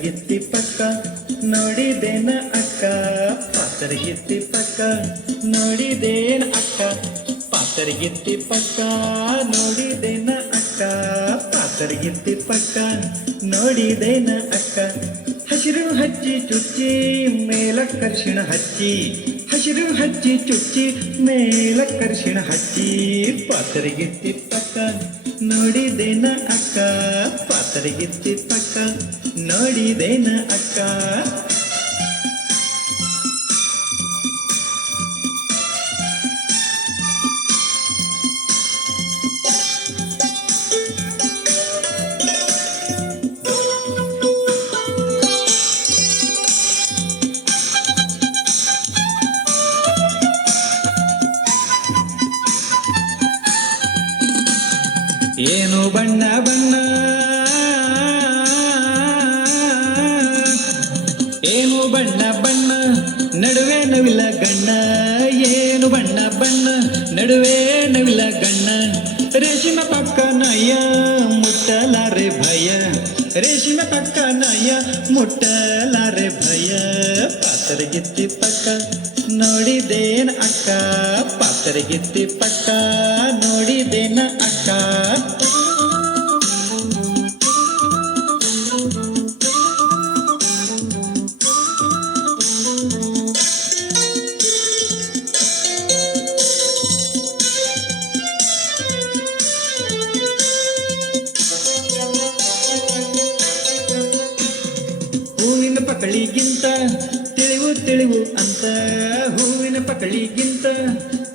ಪಾತರಗಿತ್ತಿ ಪಕ್ಕ ನೋಡಿದೇನ ಅಕ್ಕ ಪಾತರಗಿತ್ತಿ ಪಕ್ಕ ನೋಡಿದೇನ ಅಕ್ಕ ಪಾತರಗಿತ್ತಿ ಪಕ್ಕ ನೋಡಿದೇನ ಅಕ್ಕ ಪಾತರಗಿತ್ತಿ ಪಕ್ಕ ನೋಡಿದೇನ ಅಕ್ಕ ಹಸಿರು ಹಚ್ಚಿ ಚುಚ್ಚಿ ಮೇಲಕ್ಕರ್ಷಿಣ ಹಚ್ಚಿ ಹಸಿರು ಹಚ್ಚಿ ಚುಚ್ಚಿ ಮೇಲಕ್ಕರ್ಷಿಣ ಹಚ್ಚಿ ಪಾತರಗಿತ್ತಿ ಪಕ್ಕ ನೋಡಿದೇನ ಅಕ್ಕ ಪಾತರಗಿತ್ತಿ ಪಕ್ಕ ನೋಡಿದೇನ ಅಕ್ಕ ಏನು ಬಣ್ಣ ಬಣ್ಣ ಏನು ಬಣ್ಣ ಬಣ್ಣ ನಡುವೆ ನವಿಲ ಗಣ್ಣ ಏನು ಬಣ್ಣ ಬಣ್ಣ ನಡುವೆ ನವಿಲ ಗಣ್ಣ ರೇಷ್ಮೆ ಪಕ್ಕ ನಯ್ಯ ಮುಟ್ಟಲಾರೆ ಭಯ ರೇಷ್ಮೆ ಪಕ್ಕ ನಯ್ಯ ಮುಟ್ಟಲಾರೆ ಭಯ ಪಾತರಗಿತ್ತಿ ಪಕ್ಕ ನೋಡಿದೇನ ಅಕ್ಕ ಪಾತರಗಿತ್ತಿ ಪಕ್ಕ ನೋಡಿದೇನ ಅಕ್ಕ ಹೂವಿನ ಪಕಳಿಗಿಂತ ತಿಳಿವು ತಿಳಿವು ಅಂತ ಹೂವಿನ ಪಕಳಿಗಿಂತ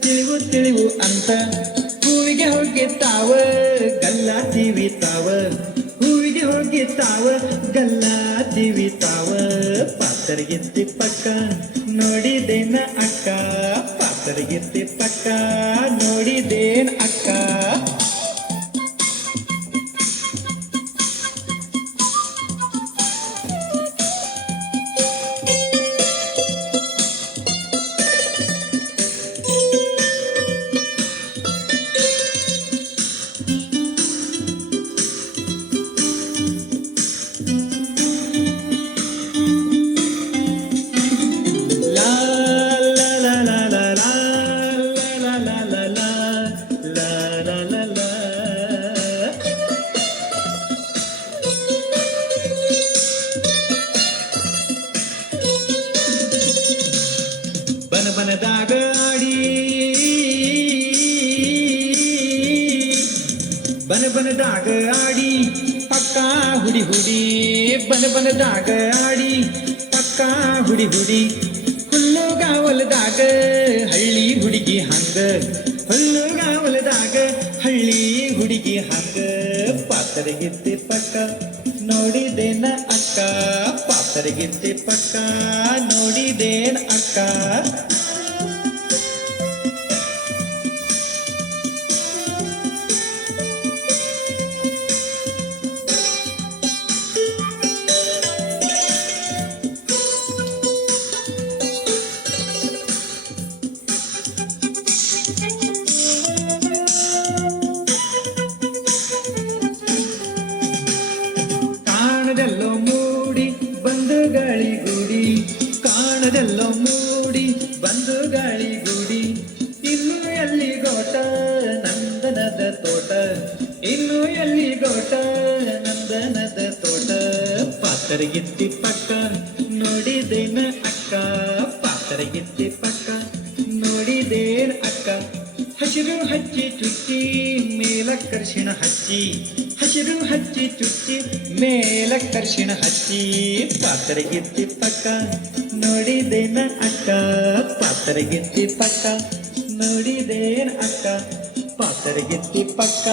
ತಿಳಿವು ತಿಳಿವು ಅಂತ ಹೂವಿಗೆ ಹೋಗಿ ತಾವ ಗಲ್ಲ ತೀವಿ ತಾವ ಹೂವಿಗೆ ಹೋಗಿ ತಾವ ಗಲ್ಲ ತೀವಿ ತಾವ ಪಾತರಗಿತ್ತಿ ಪಕ್ಕ ನೋಡಿದೇನ ಅಕ್ಕ ಪಾತರಗಿತ್ತಿ ಪಕ್ಕ ನೋಡಿದೇನ ಅಕ್ಕ ಬನಬನದಾಗ ಆಡಿ ಬನಬನದಾಗ ಆಡಿ ಪಕ್ಕ ಹುಡಿ ಹುಡಿ ಬನಬನದಾಗ ಆಡಿ ಪಕ್ಕ ಹುಡಿ ಹುಡಿ ಹುಲ್ಲುಗಾವಲದಾಗ ಹಳ್ಳಿ ಹುಡುಗಿ ಹಂಗ ಹುಲ್ಲುಗಾವಲದಾಗ ಹಳ್ಳಿ ಹುಡುಗಿ ಹಂಗ ಪಾತರಗಿತ್ತಿ ಪಕ್ಕ ನೋಡಿದೇನ ಅಕ್ಕ ಪಾತರಗಿತ್ತಿ ಪಕ್ಕ ನೋಡಿದೇನ ಅಕ್ಕ ಕಾಣದೆಲ್ಲೋ ಮೂಡಿ ಬಂದು ಗಾಳಿಗೂಡಿ ಕಾಣದೆಲ್ಲೋ ಮೂಡಿ ಬಂದು ಗಾಳಿಗೂಡಿ ಇನ್ನು ಎಲ್ಲಿ ಗೋಟ ನಂದನದ ತೋಟ ಇನ್ನು ಎಲ್ಲಿ ಗೋಟ ನಂದನದ ತೋಟ ಪಾತರಗಿತ್ತಿ ಪಕ್ಕ ನೋಡಿದೇನ ಅಕ್ಕ ಪಾತರಗಿತ್ತಿ ಪಕ್ಕ ನೋಡಿದೇನ ಅಕ್ಕ ಹಸಿರು ಹಚ್ಚಿ ಚುಚ್ಚಿ ಮೇಲಕ್ಕರ್ಷಿಣ ಹಚ್ಚಿ ಹಸಿರು ಹಚ್ಚಿ ಚುಚ್ಚಿ ಮೇಲಕ್ಕರ್ಷಿಣ ಹಚ್ಚಿ ಪಾತರಗಿತ್ತಿ ಪಕ್ಕ ನೋಡಿದೇನ ಅಕ್ಕ ಪಾತರಗಿತ್ತಿ ಪಕ್ಕ ನೋಡಿದೇನ ಅಕ್ಕ ಪಾತರಗಿತ್ತಿ ಪಕ್ಕ